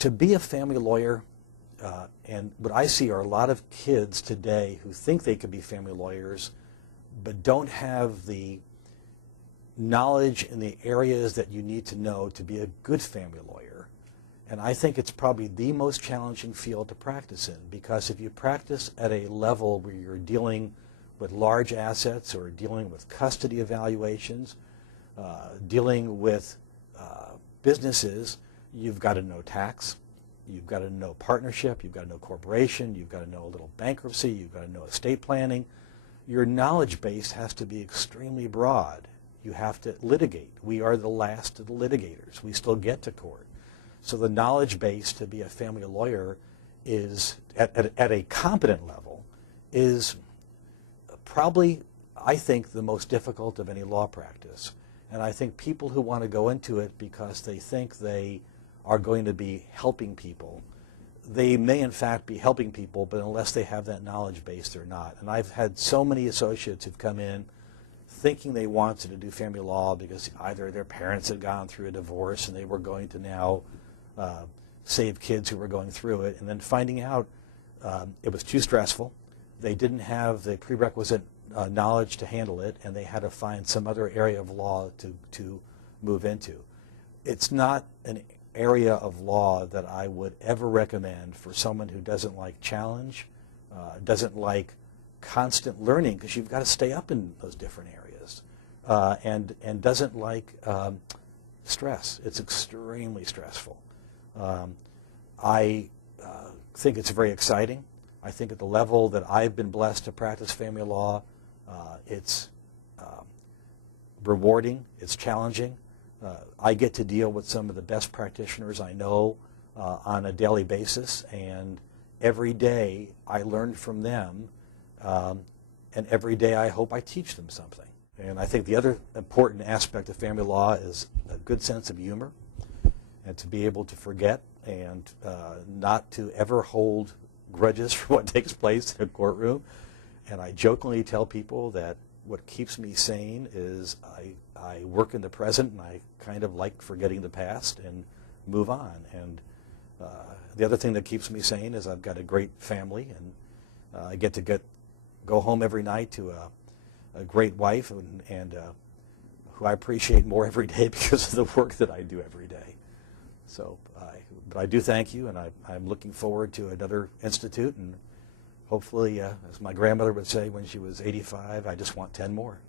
To be a family lawyer, and what I see are a lot of kids today who think they could be family lawyers but don't have the knowledge in the areas that you need to know to be a good family lawyer. And I think it's probably the most challenging field to practice in, because if you practice at a level where you're dealing with large assets or dealing with custody evaluations, dealing with businesses, you've got to know tax, you've got to know partnership, you've got to know corporation, you've got to know a little bankruptcy, you've got to know estate planning. Your knowledge base has to be extremely broad. You have to litigate. We are the last of the litigators. We still get to court. So the knowledge base to be a family lawyer is, at a competent level, is probably, I think, the most difficult of any law practice. And I think people who want to go into it because they think they are going to be helping people, they may in fact be helping people, but unless they have that knowledge base, they're not. And I've had so many associates who've come in thinking they wanted to do family law because either their parents had gone through a divorce and they were going to now save kids who were going through it, and then finding out it was too stressful. They didn't have the prerequisite knowledge to handle it, and they had to find some other area of law to move into. It's not an area of law that I would ever recommend for someone who doesn't like challenge, doesn't like constant learning, because you've got to stay up in those different areas, and doesn't like stress. It's extremely stressful. I think it's very exciting. I think at the level that I've been blessed to practice family law, it's rewarding, it's challenging. I get to deal with some of the best practitioners I know on a daily basis, and every day I learn from them, and every day I hope I teach them something. And I think the other important aspect of family law is a good sense of humor, and to be able to forget, and not to ever hold grudges for what takes place in a courtroom. And I jokingly tell people that what keeps me sane is I work in the present, and I kind of like forgetting the past and move on. And the other thing that keeps me sane is I've got a great family, and I get to go home every night to a great wife, and who I appreciate more every day because of the work that I do every day. So, but I do thank you, and I'm looking forward to another institute, and hopefully, as my grandmother would say when she was 85, I just want 10 more.